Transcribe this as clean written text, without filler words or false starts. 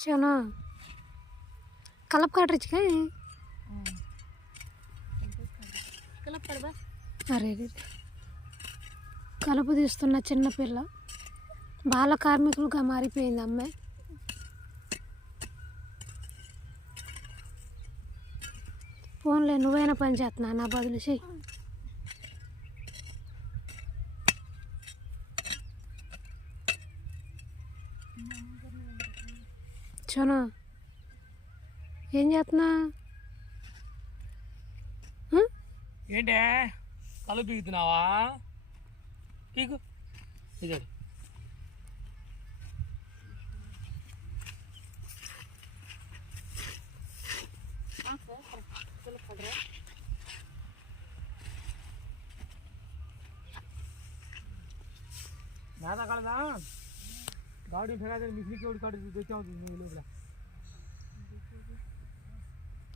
चना कलप काट रही है కలప కడబా అరే రే కలుపు తీస్తున్న చిన్న పిల్ల బాల కార్మికులుగా మారిపోయింది అమ్మాయి. ఫోన్లే నువ్వైనా పని చేస్తున్నా నా బదులు చెయ్యి. చోనా ఏం చేస్తున్నా? ఏంటే కలుపు పీకుతున్నావా? పీకు ఇదే ज़्यादा काट दा गाड़ी फेंका दे मिस्त्री की काट देते हो लोग